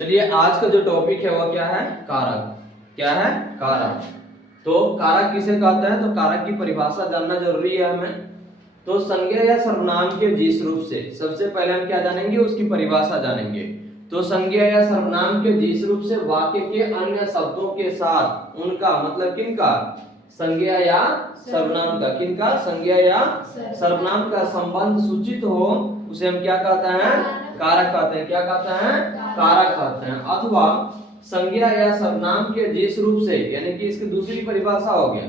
चलिए आज का जो टॉपिक है वो क्या है? कारक। क्या है? कारक। तो कारक किसे कहते हैं? तो कारक की परिभाषा जानना जरूरी है हमें। तो संज्ञा या सर्वनाम के जिस रूप से, सबसे पहले हम क्या जानेंगे? उसकी परिभाषा जानेंगे। तो संज्ञा या सर्वनाम के जिस रूप से वाक्य के अन्य शब्दों के साथ उनका मतलब किनका? संज्ञा या सर्वनाम का। किनका? संज्ञा या सर्वनाम का संबंध सूचित हो उसे हम क्या कहते हैं? कारक कहते हैं। क्या कहते हैं? कारक कहते हैं। अथवा संज्ञा या सर्वनाम के जिस रूप से, यानी कि इसकी दूसरी परिभाषा हो गया।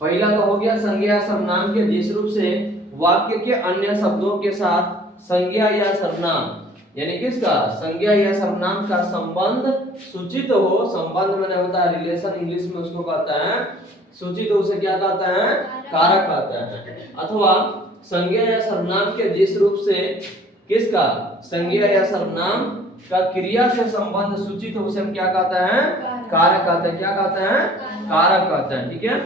पहला तो हो गया संज्ञा या सर्वनाम के जिस रूप से वाक्य के अन्य शब्दों के साथ संज्ञा या सर्वनाम, यानी किसका? संज्ञा या सर्वनाम का संबंध सूचित हो। संबंध मैंने होता है रिलेशन, इंग्लिश में उसको कहते हैं सूचित हो, उसे क्या कहते हैं? कारक कहते हैं। अथवा संज्ञा या सर्वनाम के जिस रूप से किसका? संज्ञा या सर्वनाम का क्रिया से संबंध सूचित हो उसे हम क्या कहते हैं? कारक कहते हैं। क्या कहते हैं? कारक कहते हैं। ठीक है।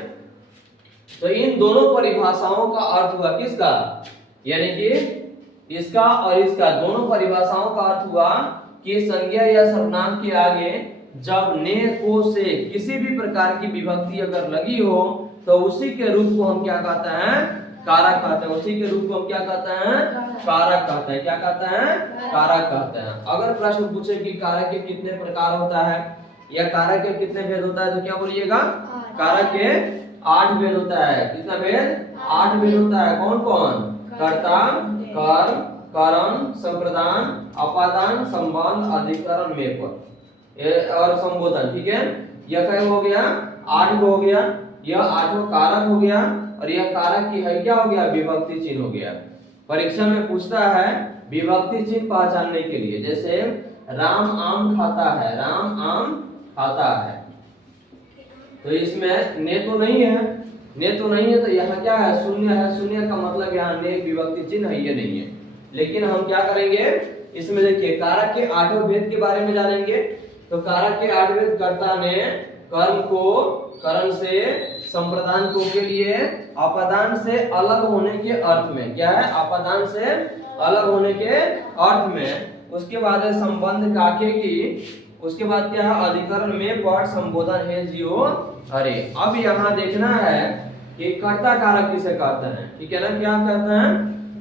तो इन दोनों परिभाषाओं का अर्थ हुआ किसका? यानी कि इसका और इसका, दोनों परिभाषाओं का अर्थ हुआ कि संज्ञा या सर्वनाम के आगे जब ने को से किसी भी प्रकार की विभक्ति अगर लगी हो तो उसी के रूप को हम क्या कहते हैं? कारक कहते हैं। उसी के रूप को हम क्या कहते हैं? कारक कहते हैं। क्या कहते हैं? कारक कहते हैं। अगर प्रश्न पूछे कि कारक के कितने प्रकार होता है या कारक के कितने भेद होता है तो क्या बोलिएगा? कारक के 8 भेद होता है। कितना भेद? 8 भेद होता है। कौन कौन? कर्ता, कर्म, कारण, संप्रदान, अपादान, संबंध, अधिकरण, मेपद और संबोधन। ठीक है। यह क्या हो गया? 8 हो गया। यह 8वां कारक हो गया और यह कारक की है क्या हो गया? विभक्ति चिन्ह हो गया। परीक्षा में पूछता है विभक्ति चिन्ह पहचानने के लिए, जैसे राम आम खाता है। राम आम खाता है, तो इसमें ने तो नहीं है। ने तो नहीं है तो यहाँ क्या है? शून्य है। शून्य का मतलब यहाँ ने विभक्ति चिन्ह है, ये नहीं है। लेकिन हम क्या करेंगे इसमें? देखिए कारक के 8वें भेद के बारे में जानेंगे। तो कारक के 8 भेद कर्ता ने कर्म को करण से, संप्रदान को के लिए, अपादान से अलग होने के अर्थ में। क्या है? अपादान से अलग होने के अर्थ में। उसके बाद है संबंध काके की। उसके बाद क्या है? अधिकरण में पद, संबोधन है जियो अरे। अब यहाँ देखना है कि कर्ता कारक किसे कहते हैं। ठीक है ना? क्या कहते हैं?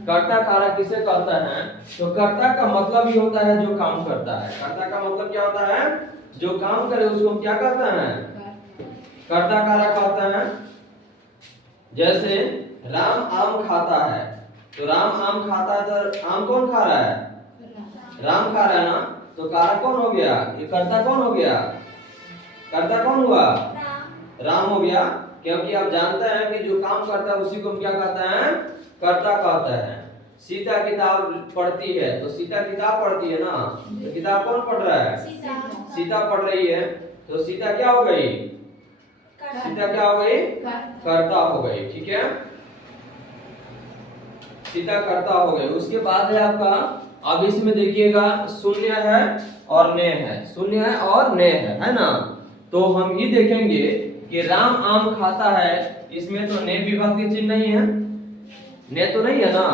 कर्ता कारक किसे कहते हैं? तो कर्ता का मतलब ही होता है जो काम करता है। कर्ता का मतलब क्या होता है? जो काम करे उसको हम क्या कहते हैं? कर्ता कारक कहते हैं। जैसे राम आम खाता है, तो राम आम खाता है तो आम कौन खा रहा है? राम खा रहा है ना। तो कारक कौन हो गया? ये कर्ता कौन हो गया? कर्ता कौन हुआ? राम हो गया। क्योंकि आप जानते हैं कि जो काम करता है उसी को हम क्या कहते हैं? कर्ता कहते हैं। सीता किताब पढ़ती है, तो सीता किताब पढ़ती है ना, तो किताब कौन पढ़ रहा है? सीता पढ़ रही है। तो सीता क्या हो गई? सीता क्या हो गई? कर्ता हो गई। ठीक है। सीता कर्ता हो गई। उसके बाद है आपका, अब इसमें देखिएगा शून्य है और ने है। शून्य है और ने है ना। तो हम ये देखेंगे कि राम आम खाता है, इसमें तो ने विभक्ति चिन्ह नहीं है। ने तो नहीं है ना।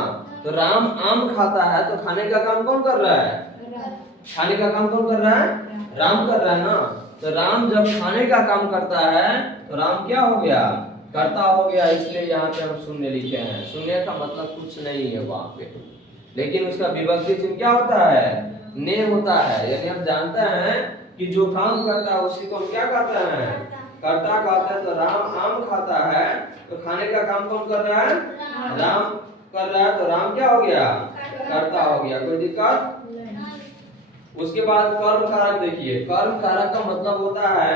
तो राम आम खाता है तो खाने का काम कौन कर रहा है? खाने का काम कौन कर रहा है? राम कर रहा है ना। तो राम जब खाने का काम करता है तो राम क्या हो गया? कर्ता हो गया। इसलिए यहाँ पे हम शून्य लिखे हैं। शून्य का मतलब कुछ नहीं है वहां पे, लेकिन उसका विभक्ति चिन्ह क्या होता है? ने होता है। यानी हम जानते हैं कि जो काम करता है उसी को हम क्या कहते हैं? कर्ता कहते हैं। तो राम आम खाता है तो खाने का काम कौन कर रहा है? राम कर रहा है। तो राम क्या हो गया? कर्ता हो गया। कोई दिक्कत? उसके बाद कर्म कारक देखिए। कर्म कारक का मतलब होता है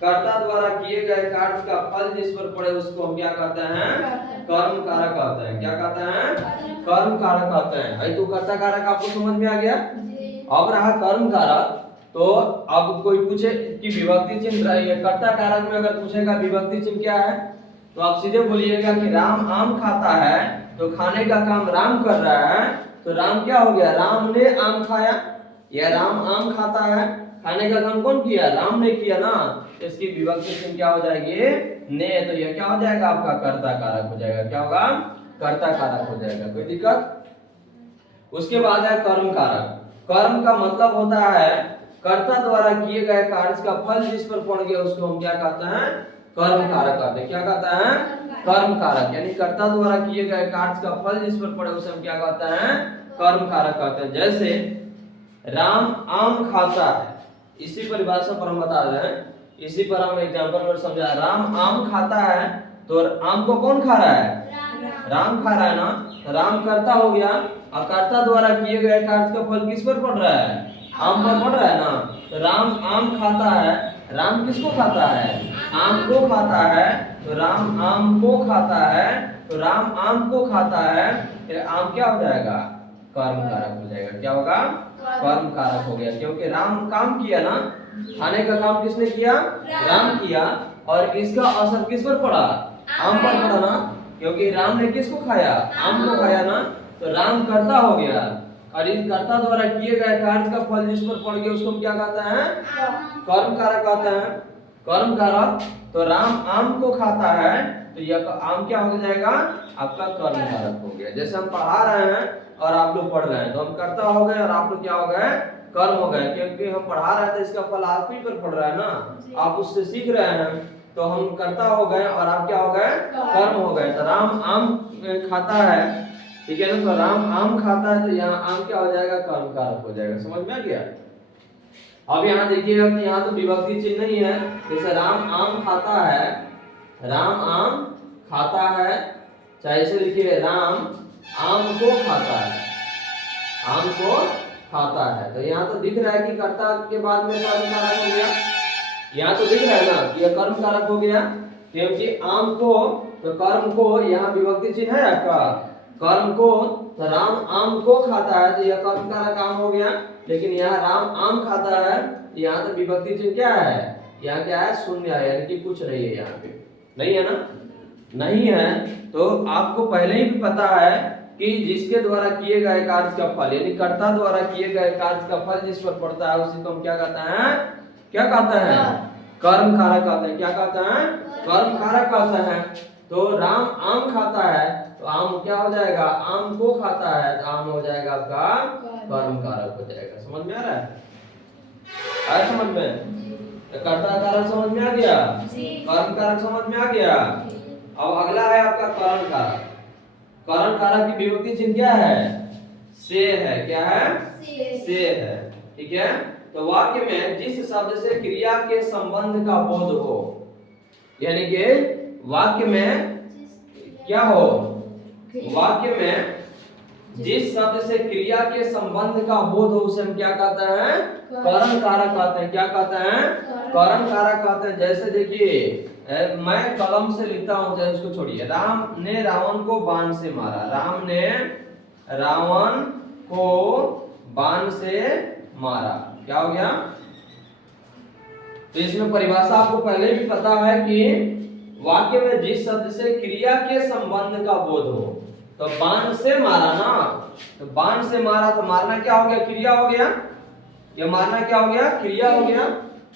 कर्ता द्वारा किए गए कार्य का फल जिस पर पड़े उसको हम क्या कहते हैं? कर्म कारक कहते हैं। क्या कहते हैं? कर्म कारक कहते हैं। भाई तो कर्ता कारक आपको समझ में आ गया। अब रहा कर्म कारक। तो अब कोई पूछे कि विभक्ति चिन्ह रही है, कर्ता कारक में अगर पूछेगा विभक्ति चिन्ह क्या है, तो आप सीधे बोलिएगा कि राम आम खाता है तो खाने का काम राम कर रहा है। तो राम क्या हो गया? राम ने आम खाया। या राम आम खाता है, खाने का काम कौन किया? राम ने किया ना। इसकी विभक्ति चिन्ह क्या हो जाएगी? ने। तो यह क्या हो जाएगा? आपका कर्ता कारक हो जाएगा। क्या होगा? कर्ता कारक हो जाएगा। कोई दिक्कत? उसके बाद है कर्म कारक। कर्म का मतलब होता है कर्ता द्वारा किए गए कार्य का फल जिस पर पड़ गया उसको हम क्या कहते हैं? कर्म कारक कहते हैं। क्या कहते हैं? कर्म कारक। यानी कर्ता द्वारा किए गए कार्य का फल जिस पर पड़े उसे हम क्या कहते हैं? कर्म कारक कहते हैं। जैसे राम आम खाता है, इसी परिभाषा पर हम बता रहे हैं, इसी पर हम एग्जांपल पर समझा। राम आम खाता है तो आम को कौन खा रहा है? राम खा रहा है ना। तो राम कर्ता हो गया और कर्ता द्वारा किए गए कार्य का फल किस पर पड़ रहा है? आम पर पड़ रहा है ना। तो राम आम खाता है, राम किसको खाता है? आम को खाता है। तो राम आम को खाता है, तो राम आम को खाता है, तो आम क्या हो जाएगा? कर्म कारक हो जाएगा। क्या होगा? कर्म कारक हो गया, क्योंकि राम काम किया ना, खाने का काम किसने किया? राम किया। और इसका असर किस पर पड़ा? आम पर पड़ा ना, क्योंकि राम ने किसको खाया? आम को खाया ना। तो राम कर्ता हो गया और इस कर्ता द्वारा किए गए कार्य का फल जिस पर पड़ गया उसको हम क्या कहते हैं? कर्म कारक कहते हैं। कर्म कारक। तो राम आम को खाता है तो यह आम क्या हो जाएगा? आपका कर्म कारक हो गया। जैसे हम पढ़ा रहे हैं और आप लोग पढ़ रहे हैं तो हम कर्ता हो गए और आप लोग क्या हो गए? कर्म हो गए, क्योंकि हम पढ़ा रहे थे इसका फल आप ही पर पड़ रहा है ना, आप उससे सीख रहे हैं। तो हम कर्ता हो गए और आप क्या हो गए? कर्म हो गए। तो राम आम खाता है, ठीक है ना। तो राम आम खाता है तो यहाँ आम क्या हो जाएगा? कर्म कारक हो जाएगा। समझ में आ गया? अब यहाँ देखिएगा कि यहाँ तो विभक्ति चिन्ह नहीं है। जैसे राम आम खाता है, राम आम खाता है, चाहे इसे लिखिए राम आम को खाता है, आम को खाता है। तो यहाँ तो दिख रहा है कि कर्ता के बाद में कर्म कारक हो गया। यहाँ तो दिख रहा है ना कि यह कर्म कारक हो गया, क्योंकि आम को, तो कर्म को यहाँ विभक्ति चिन्ह है आपका, कर्म को। तो राम आम को खाता है तो यह कर्म कारक आम हो गया। लेकिन यहाँ राम आम खाता है, यहाँ तो विभक्ति चिन्ह क्या है? यहाँ क्या है? शून्य है, यानी कि कुछ नहीं है। यहाँ पे नहीं है ना, नहीं है। तो आपको पहले ही भी पता है कि जिसके द्वारा किए गए कार्य का फल, यानी कर्ता द्वारा किए गए कार्य का फल जिस पर पड़ता है उसी को हम क्या कहते हैं? क्या कहते हैं? कर्म कारक कहते हैं। क्या कहते हैं? कर्म कारक कहते हैं। तो राम आम खाता है तो आम क्या हो जाएगा? आम को खाता है तो आम हो जाएगा आपका कर्म कारक हो जाएगा। समझ में आ रहा है? आया समझ में? कर्ता कारक समझ में आ गया, कर्म कारक समझ में आ गया। अब अगला है आपका करण कारक। करण कारक की विभक्ति चिन्ह क्या है? से है। क्या है? से है। ठीक है। तो वाक्य में जिस शब्द से क्रिया के संबंध का बोध हो, यानी कि वाक्य में क्या हो? वाक्य में जिस शब्द से क्रिया के संबंध का बोध हो उसे हम क्या कहते हैं? करण कारक कहते हैं। क्या कहते हैं? करण कारक कहते हैं। जैसे देखिए मैं कलम से लिखता हूं, चाहे उसको छोड़िए। राम ने रावण को बाण से मारा, राम ने रावण को बाण से मारा। क्या हो गया? तो इसमें परिभाषा आपको पहले भी पता है कि वाक्य में जिस शब्द से क्रिया के संबंध का बोध हो, तो बाण से मारा ना, तो बाण से मारा तो मारना क्या हो गया? क्रिया हो गया। ये मारना क्या हो गया? क्रिया हो गया।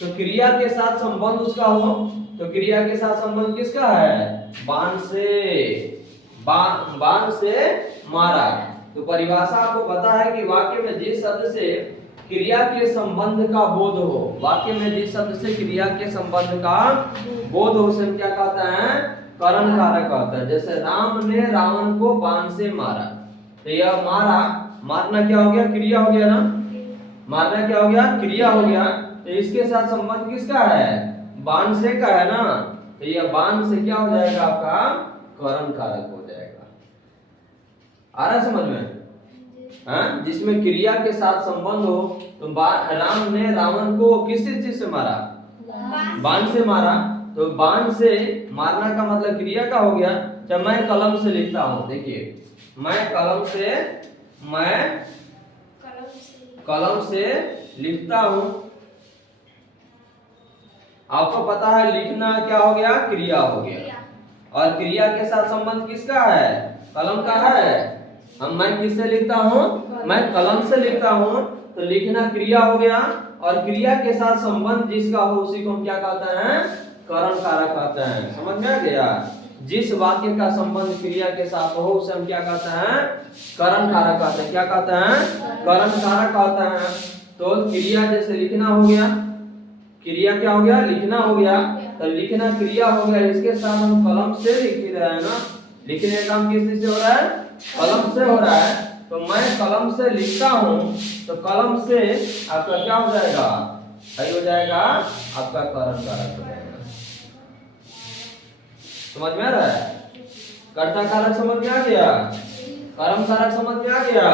तो क्रिया के साथ संबंध उसका हो, तो क्रिया के साथ संबंध किसका है? बाण से, बाण से मारा। तो परिभाषा आपको पता है कि वाक्य में जिस शब्द से क्रिया के संबंध का बोध हो, वाक्य में जिस शब्द से क्रिया के संबंध का बोध हो उसे क्या कहते हैं? करण कारक कहते हैं। जैसे राम ने रावण को बाण से मारा, तो यह मारा, मारना क्या हो गया? क्रिया हो गया ना। मारना क्या हो गया? क्रिया हो गया। तो इसके साथ संबंध किसका है? बाण से का है ना। तो यह बाण से क्या हो जाएगा? आपका करण कारक हो जाएगा। आ रहा समझ में? हाँ, जिसमें क्रिया के साथ संबंध हो। तो राम ने रावण को किस चीज से मारा? बाण से मारा। तो बाण से मारना का मतलब क्रिया का हो गया। जब मैं कलम से लिखता हूं, देखिए मैं कलम से लिखता हूं। आपको पता है लिखना क्या हो गया? क्रिया हो गया। और क्रिया के साथ संबंध किसका है? कलम का है। हम मैं किससे लिखता हूं? मैं कलम से लिखता हूं। तो लिखना क्रिया हो गया और क्रिया के साथ संबंध जिसका हो उसी को हम क्या कहते हैं? करण कारक कहते हैं। समझ में आ गया? जिस वाक्य का संबंध क्रिया के साथ हो उसे हम क्या कहते हैं? करण कारक कहते हैं। क्या कहते हैं? करण कारक कहते हैं। तो क्रिया जैसे लिखना हो गया, क्रिया क्या हो गया, लिखना हो गया, तो लिखना क्रिया हो गया, इसके साथ हम कलम से लिख रहे हैं ना, लिखने का काम किस से हो रहा है, कलम से हो रहा है। तो मैं कलम से लिखता हूं, तो कलम से आपका क्या हो जाएगा, सही हो जाएगा, आपका करण कारक हो जाएगा। समझ में आ रहा है, कर्ता कारक समझ में आ गया, कर्म कारक समझ में आ गया,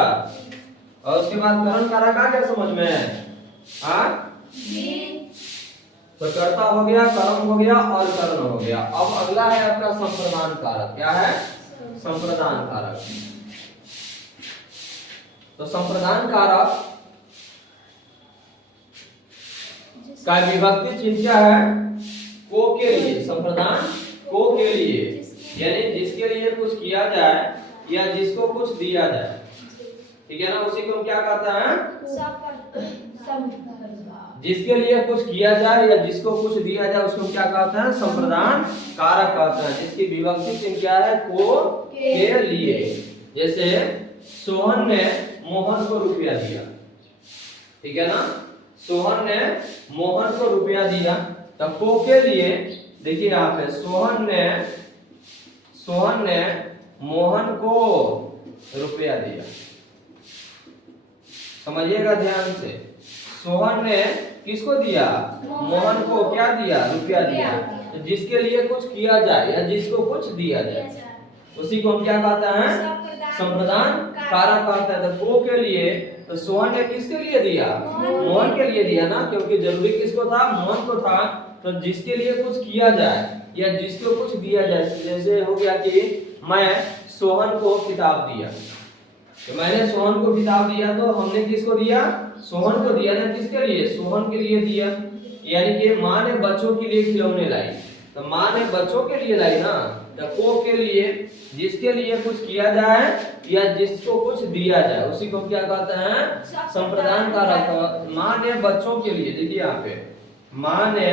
और उसके बाद करण कारक आ गया समझ में, हाँ तो कर्ता हो गया, कर्म हो गया और करण हो गया। अब अगला है आपका संप्रदान कारक। क्या है, संप्रदान कारक। तो संप्रदान कारक का विभक्ति चिन्ह क्या है, को के लिए, संप्रदान को के लिए, यानी जिसके लिए कुछ किया जाए या जिसको कुछ दिया जाए, ठीक है ना, उसी को हम क्या कहते हैं, जिसके लिए कुछ किया जाए या जिसको कुछ दिया जाए उसको क्या कहते हैं, संप्रदान कारक कहते हैं, जिसकी विभक्ति चिन्ह क्या है, को के लिए। जैसे सोहन ने मोहन को रुपया दिया, ठीक है ना, सोहन ने मोहन को रुपया दिया, तो को के लिए देखिए यहाँ पे सोहन ने मोहन को रुपया दिया, समझिएगा ध्यान से, सोहन ने किसको दिया, मोहन को क्या दिया, रुपया दिया। तो जिसके लिए कुछ किया जाए या जिसको कुछ दिया जाए उसी को हम क्या कहते हैं, संप्रदान कारक कहते हैं। तो को के लिए, तो सोहन ने किसके लिए दिया, मोहन के लिए दिया ना, क्योंकि जरूरी किसको था, मोहन को था। तो जिसके लिए कुछ किया जाए या जिसको कुछ दिया जाए, जैसे हो गया कि मैं सोहन को किताब दिया, तो मैंने सोहन को किताब दिया, तो हमने किसको दिया, सोहन को दिया ना, किसके लिए, सोहन के लिए दिया। यानी कि माँ ने बच्चों के लिए खिलौने लाई, तो माँ ने बच्चों के लिए लाई ना, तो को के लिए जिसके लिए कुछ किया जाए या जिसको कुछ दिया जाए उसी को क्या कहते हैं, संप्रदान कारक। माँ ने बच्चों के लिए, देखिए यहाँ पे माँ ने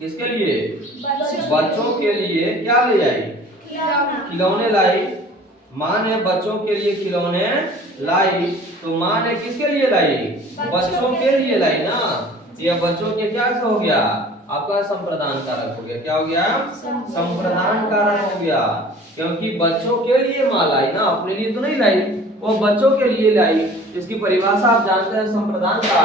किसके लिए, बच्चों के लिए क्या ले आई, खिलौने लाई। माँ ने बच्चों के लिए खिलौने लाई, तो माँ ने किसके लिए लाई, बच्चों के लिए लाई ना, यह बच्चों के क्या हो गया, आपका संप्रदान कारक हो गया। क्या हो गया, संप्रदान कारक हो गया, क्योंकि बच्चों के लिए माँ लाई ना, अपने लिए तो नहीं लाई, वो बच्चों के लिए लाई। इसकी परिभाषा आप जानते हैं संप्रदान का,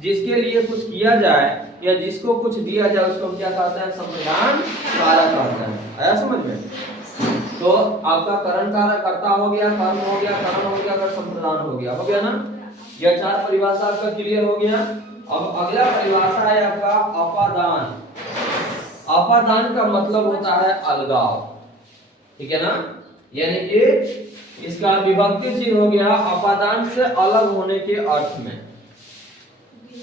जिसके लिए कुछ किया जाए या जिसको कुछ दिया जाए उसको हम क्या कहते हैं, संप्रदान कारक कहते हैं। आया समझ में। तो आपका करण कारक कर्ता हो गया, कर्म हो गया, करण हो गया, संप्रदान हो गया ना। यह चार परिभाषा आपका क्लियर हो गया। अब अगला परिभाषा है आपका अपादान। अपादान का मतलब होता है अलगाव, ठीक है ना, यानी कि इसका विभक्ति चिन्ह हो गया अपादान से अलग होने के अर्थ में।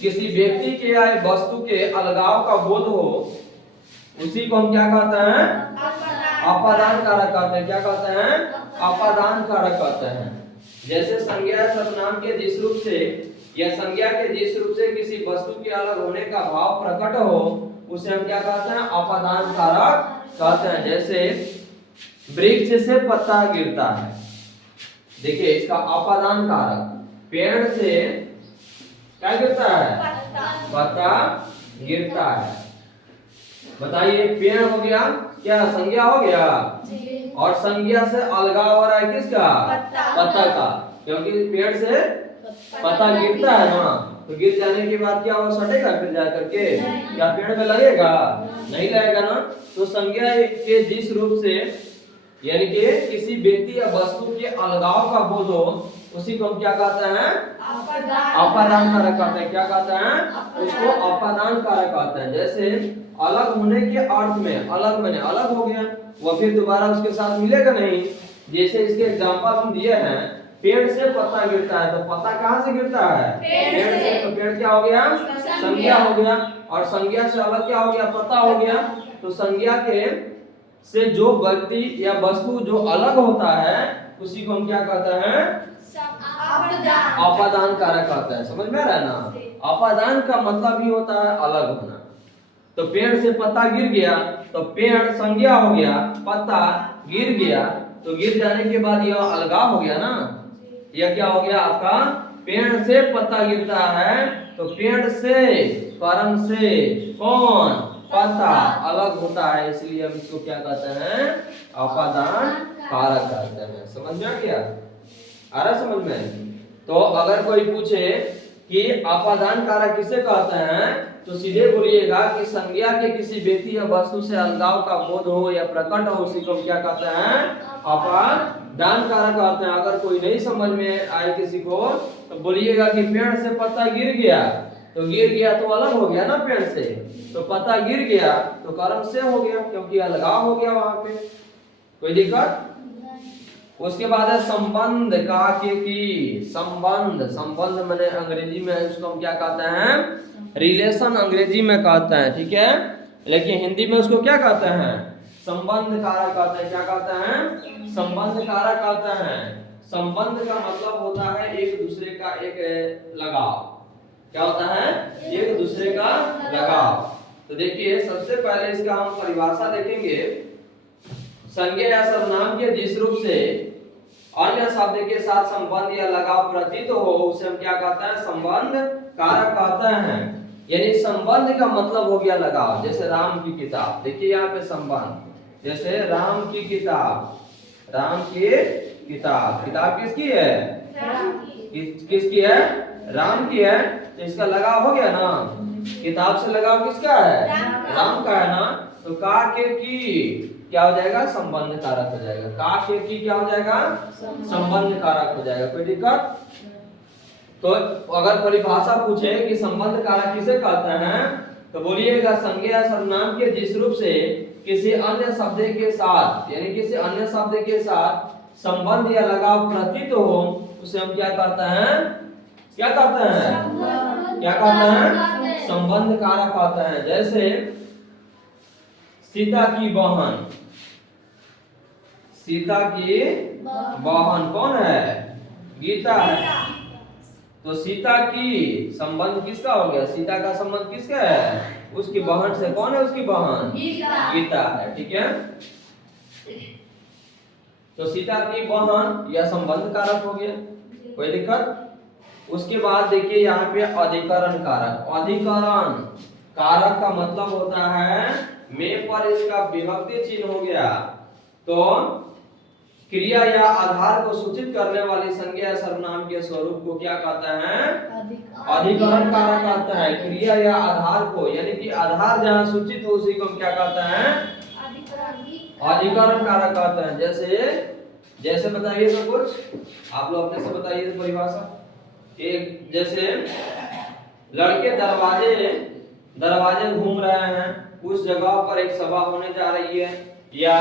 किसी व्यक्ति के या वस्तु के अलगाव का बोध हो उसी को हम क्या कहते हैं, अपादान कारक कहते हैं। क्या कहते हैं, अपादान कारक कहते हैं। जैसे संज्ञा सर्वनाम के जिस रूप से या संज्ञा के जिस रूप से किसी वस्तु के अलग होने का भाव प्रकट हो उसे हम क्या कहते हैं, अपादान कारक कहते हैं। जैसे वृक्ष से पत्ता गिरता है, देखिए इसका अपादान कारक, पेड़ से क्या गिरता है, पत्ता गिरता है। बताइए पेड़ हो गया, क्या संज्ञा हो गया, और संज्ञा से अलगाव हो रहा है किसका, पत्ता का, क्योंकि पेड़ से पत्ता गिरता है ना, तो गिर जाने के बाद क्या वो सटेगा फिर जा करके, क्या पेड़ में लगेगा, नहीं लगेगा ना। तो संज्ञा के जिस रूप से यानी कि किसी व्यक्ति या वस्तु के अलगाव का बोध हो उसी को हम क्या कहते हैं, अपादान कारक कहते हैं। क्या कहते हैं, उसको अपादान कारक कहते हैं। जैसे अलग होने के अर्थ में, अलग मैंने अलग हो गया, वो फिर दोबारा उसके साथ मिलेगा नहीं। जैसे इसके एग्जांपल हम दिए हैं, पेड़ से पत्ता गिरता है, तो पत्ता कहाँ से गिरता है, पेड़ से, तो पेड़ क्या हो गया, संज्ञा हो गया, और संज्ञा से अलग क्या हो गया, पत्ता हो गया। तो संज्ञा के से जो व्यक्ति या वस्तु जो अलग होता है उसी को हम क्या कहते हैं, अपादान कारक कहते हैं। समझ में आ रहा है ना। अपादान का मतलब ही होता है अलग होना। तो पेड़ से पत्ता गिर गया, तो पेड़ संज्ञा हो गया, पत्ता गिर गया, तो गिर जाने के बाद यह अलगाव हो गया ना, यह क्या हो गया आपका पेड़ से पत्ता गिरता है तो पेड़ से कर्म से कौन पत्ता अलग होता है, इसलिए हम इसको क्या कहते हैं अपादान कारक कहते हैं। समझ में आ गया? आ रहा समझ में? तो अगर कोई पूछे कि अपादान कारक किसे कहते हैं तो सीधे बोलिएगा कि संज्ञा के किसी व्यक्ति या वस्तु से अलगाव का बोध हो या प्रकट हो उसी को क्या कहते हैं अपादान कारक कहते हैं। अगर कोई नहीं समझ में आए किसी को तो बोलिएगा कि पेड़ से पत्ता गिर गया तो गिर गया तो अलग हो गया ना पेड़ से, तो पत्ता गिर गया तो कर्म से हो गया क्योंकि अलगाव हो गया वहां पे। कोई दिक्कत? उसके बाद है संबंध का की संबंध। संबंध मैंने अंग्रेजी में उसको हम क्या कहते हैं रिलेशन अंग्रेजी में कहते हैं, ठीक है, लेकिन हिंदी में उसको क्या कहते हैं संबंध कारक कहते हैं। क्या कहते हैं संबंध कारक कहते हैं। संबंध का मतलब होता है एक दूसरे का एक लगाव। क्या होता है एक दूसरे का लगाव। तो देखिए सबसे पहले इसका हम परिभाषा देखेंगे। संज्ञा या सर्वनाम के जिस रूप से अन्य शब्द के साथ संबंध या लगाव प्रतीत हो उसे हम क्या कहते हैं संबंध कारक कहते हैं। यानी संबंध का मतलब हो गया लगाव। जैसे राम की किताब, देखिए यहाँ पे संबंध, जैसे राम की किताब, राम की किताब, किताब किसकी है किसकी है राम की है, तो इसका लगाव हो गया ना। किताब से लगाव किसका है राम का है ना। तो का के की क्या हो जाएगा संबंध कारक हो जाएगा। का के की क्या हो जाएगा संबंध कारक हो जाएगा। कोई दिक्कत? तो अगर परिभाषा पूछे कि संबंध कारक किसे कहते हैं तो बोलिएगा संज्ञा या सर्वनाम के जिस रूप से किसी अन्य शब्द के साथ यानी किसी अन्य शब्द के साथ संबंध या लगाव प्रतीत हो उसे हम क्या कहते हैं क्या कहते हैं क्या कहते हैं संबंध कारक कहते हैं। जैसे सीता की बहन, सीता की बहन कौन है गीता है। तो सीता की संबंध किसका हो गया सीता का संबंध किसका है उसकी बहन से। कौन है उसकी बहन गीता है, ठीक है। तो सीता की बहन यह संबंध कारक हो गया। कोई दिक्कत? उसके बाद देखिए यहाँ पे अधिकरण कारक। अधिकरण कारक का मतलब होता है में पर इसका विभक्ति चिन्ह हो गया तो क्रिया या आधार को सूचित करने वाली संज्ञा या सर्वनाम के स्वरूप को क्या कहता है अधिकरण कारक कहता है। क्रिया या आधार को यानी कि आधार जहाँ सूचित हो उसी को हम क्या कहते हैं अधिकरण कारक कहते हैं। जैसे बताइए तो कुछ आप लोग अपने से बताइए तो परिभाषा। एक जैसे लड़के दरवाजे घूम रहे हैं, उस जगह पर एक सभा होने जा रही है, या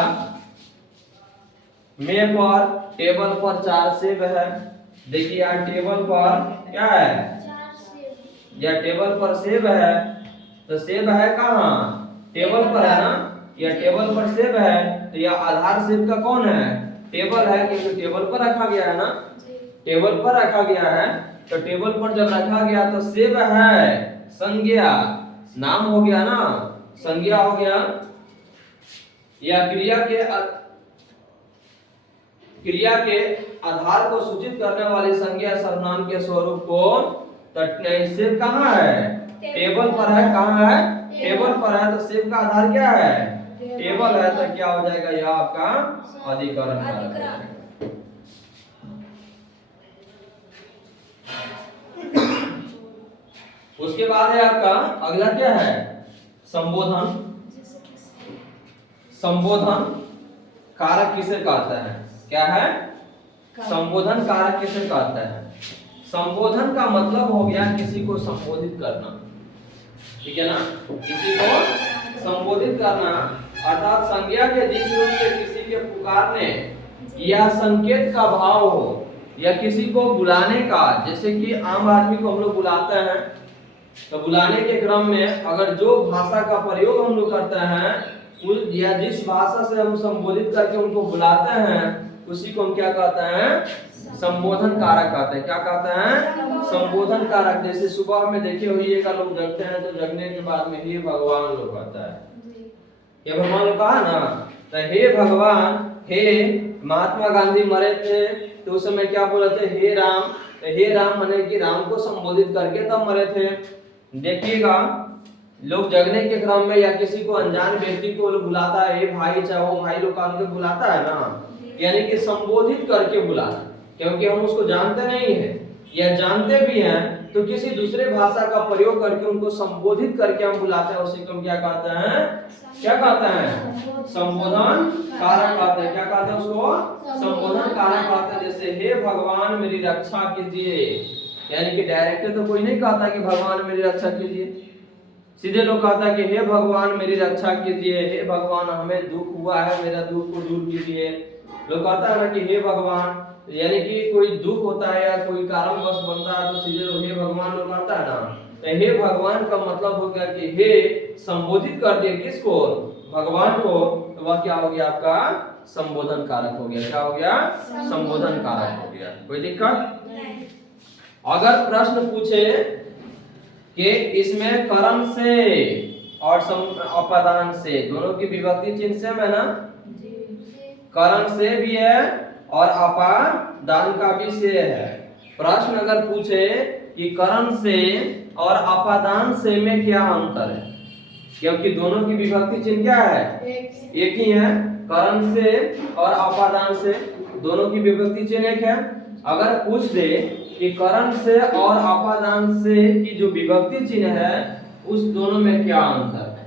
मेज पर टेबल पर 4 सेब है। देखिए यार टेबल पर क्या है या टेबल पर सेब है तो सेब है कहाँ टेबल पर है ना। या टेबल पर सेब है तो यह आधार सेब का कौन है टेबल है क्योंकि टेबल पर रखा गया है ना। टेबल पर रखा गया है तो टेबल पर जब रखा गया तो सेब है संज्ञा नाम हो गया ना संज्ञा हो गया। या क्रिया के आधार को सूचित करने वाली संज्ञा सर्वनाम के स्वरूप को सेब कहाँ है टेबल पर है। कहाँ है टेबल पर है तो सेब का आधार क्या है टेबल है। तो क्या हो जाएगा यह आपका अधिकरण कारक। उसके बाद है आपका अगला क्या है संबोधन। संबोधन कारक किसे कहता है क्या है संबोधन कारक किसे कहता है। संबोधन का मतलब हो गया किसी को संबोधित करना, ठीक है ना। किसी को संबोधित करना अर्थात संज्ञा के जिस रूप से किसी के पुकारने या संकेत का भाव हो या किसी को बुलाने का। जैसे कि आम आदमी को हम लोग बुलाते हैं तो बुलाने के क्रम में अगर जो भाषा का प्रयोग हम लोग करते हैं या जिस भाषा से हम संबोधित करके उनको बुलाते हैं उसी को हम क्या कहते हैं संबोधन कारक कहते हैं। क्या कहते हैं संबोधन कारक। जैसे सुबह में देखे होइएगा लोग जगते हैं तो जगने के बाद में हे भगवान लोग कहता है। ये भगवान लोग कहा ना तो हे भगवान। हे महात्मा गांधी मरे थे तो उस समय क्या बोले थे, हे राम। तो हे राम माने कि राम को संबोधित करके तब मरे थे। देखिएगा लोग जगने के क्रम में या किसी को अनजान व्यक्ति को बुलाता है, भाई, चाहे वो भाई लोग कान के बुलाता है ना, यानी कि संबोधित करके बुलाना, क्योंकि हम उसको जानते नहीं है या जानते भी हैं तो किसी दूसरे भाषा का प्रयोग करके उनको संबोधित करके हम बुलाते हैं, उसी को हम क्या कहते हैं, क्या कहते हैं, संबोधन कारक कहते हैं। क्या कहते हैं उसको, संबोधन कारक कहते हैं। जैसे हे भगवान मेरी रक्षा कीजिए, यानी कि डायरेक्ट तो कोई नहीं कहता कि भगवान मेरी रक्षा कीजिए, सीधे लोग कहता है कि हे भगवान मेरी रक्षा कीजिए, हे भगवान हमें दुख हुआ है मेरा दुख को दूर कीजिए। लोग कहता है ना कि हे भगवान, यानी कि कोई दुख होता है या कोई कारणवश बनता है तो सीधे लोग हे भगवान लोग कहता है ना। तो हे भगवान का मतलब हो गया कि हे संबोधित कर दिया किसको, भगवान को, तो वह क्या हो गया आपका संबोधन कारक हो गया। क्या हो गया, संबोधन कारक हो गया। कोई दिक्कत? अगर प्रश्न पूछे कि इसमें कर्म से और अपादान से दोनों की विभक्ति चिन्ह सेम है ना, कर्म से भी है और अपादान का भी से है। प्रश्न अगर पूछे कि कर्म से और अपादान से में क्या अंतर है, क्योंकि दोनों की विभक्ति चिन्ह क्या है, एक ही है। कर्म से और अपादान से दोनों की विभक्ति चिन्ह एक है। अगर पूछ दे कि कर्म से और अपादान से की जो विभक्ति चिन्ह है उस दोनों में क्या अंतर है,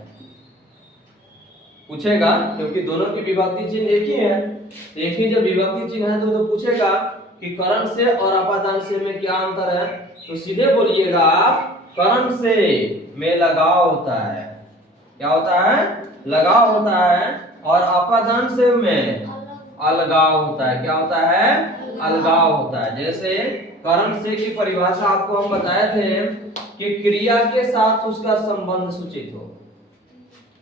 पूछेगा, क्योंकि दोनों की विभक्ति चिन्ह एक ही है। एक ही जब विभक्ति चिन्ह है तो पूछेगा कि कर्म से और अपादान से में क्या अंतर है, तो सीधे बोलिएगा आप कर्म से में लगाव होता है। क्या होता है, लगाव होता है, और अपादान से में अलगाव होता है। क्या होता है, अलगाव होता है। जैसे कर्म से की परिभाषा आपको हम बताए थे कि क्रिया के साथ उसका संबंध सूचित हो,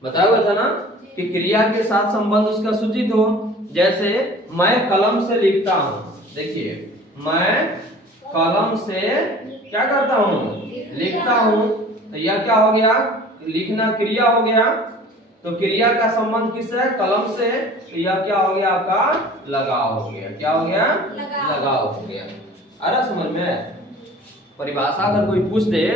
बताया हुआ था ना कि क्रिया के साथ संबंध उसका सूचित हो। जैसे मैं कलम से लिखता हूँ, देखिए मैं कलम से क्या करता हूँ, लिखता हूँ, तो यह क्या हो गया, लिखना क्रिया हो गया। तो क्रिया का संबंध किससे है, कलम से, तो यह क्या हो गया आपका लगाव हो गया। क्या हो गया, लगाव हो गया। अरे समझ में? परिभाषा अगर कोई पूछ दे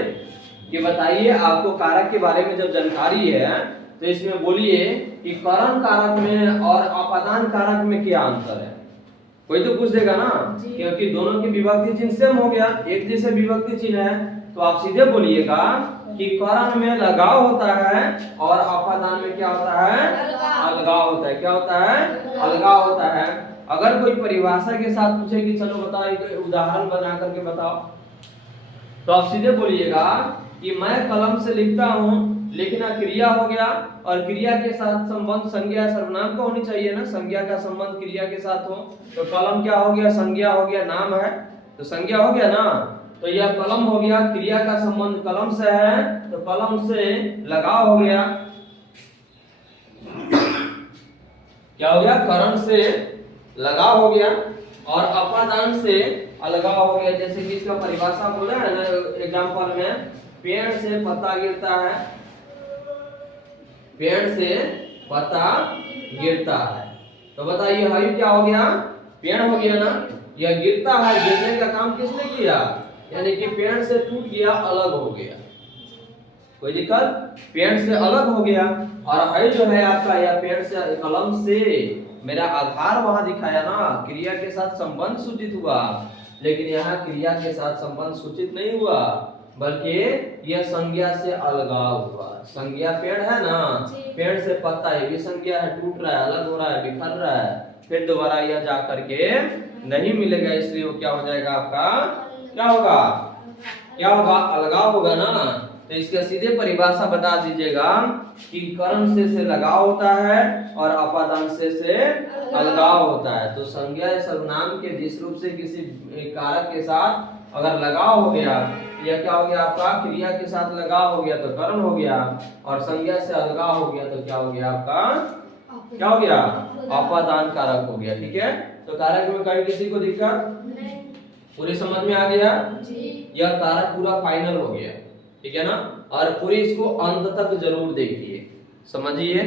कि बताइए आपको कारक के बारे में जब जानकारी है तो इसमें बोलिए कि करण कारक में और अपादान कारक में क्या अंतर है, कोई तो पूछ देगा ना, क्योंकि दोनों की विभक्ति चिन्ह सेम हो गया, एक जैसे विभक्ति चिन्ह है, तो आप सीधे बोलिएगा कि करण में लगाव होता है और अपादान में क्या होता है, अलगाव होता है। क्या होता है, अलगाव होता है। अगर कोई परिभाषा के साथ पूछे कि चलो बताओ एक उदाहरण बना करके बताओ, तो आप सीधे बोलिएगा कि मैं कलम से लिखता हूँ, लिखना क्रिया हो गया, और क्रिया के साथ संबंध संज्ञा सर्वनाम का होनी चाहिए ना, संज्ञा का संबंध क्रिया के साथ हो, तो कलम क्या हो गया, संज्ञा हो गया, नाम है तो संज्ञा हो गया ना। तो यह कलम हो गया, क्रिया का संबंध कलम से है तो कलम से लगाव हो गया। क्या हो गया, करण से लगाव हो गया और अपादान से अलगाव हो गया। जैसे कि इसका परिभाषा बोला है ना एग्जांपल में, पेड़ से पत्ता गिरता है, पेड़ से पत्ता गिरता है, तो बताइए हरी क्या हो गया, पेड़ हो गया ना। यह गिरता है, गिरने का काम किसने किया, यानी कि पेड़ से टूट गया, अलग हो गया, कोई दिक्कत, पेड़ से अलग हो गया। और हरी जो है आपका, यह पेड़ से कलम से मेरा आधार वहां दिखाया ना, क्रिया के साथ संबंध सूचित हुआ, लेकिन यहाँ क्रिया के साथ संबंध सूचित नहीं हुआ, बल्कि यह संज्ञा से अलगाव हुआ। संज्ञा पेड़ है ना, पेड़ से पत्ता, ये भी संज्ञा है, टूट रहा है, अलग हो रहा है, बिखर रहा है, फिर दोबारा यह जा करके नहीं मिलेगा, इसलिए वो क्या हो जाएगा आपका, क्या होगा, क्या होगा, अलगाव होगा ना। तो इसके सीधे परिभाषा बता दीजिएगा कि करण से लगाव होता है और अपादान से अलगाव होता है। तो संज्ञा या सर्वनाम के जिस रूप से किसी कारक के साथ अगर लगाव हो गया, यह क्या हो गया आपका, क्रिया के साथ लगाव हो गया तो करण हो गया, और संज्ञा से अलगाव हो गया तो क्या हो गया आपका, क्या हो गया, अपादान कारक हो गया। ठीक है, तो कारक में कहीं किसी को दिक्कत, पूरी समझ में आ गया, यह कारक पूरा फाइनल हो गया, ठीक है ना। और पूरी इसको अंत तक जरूर देखिए, समझिए।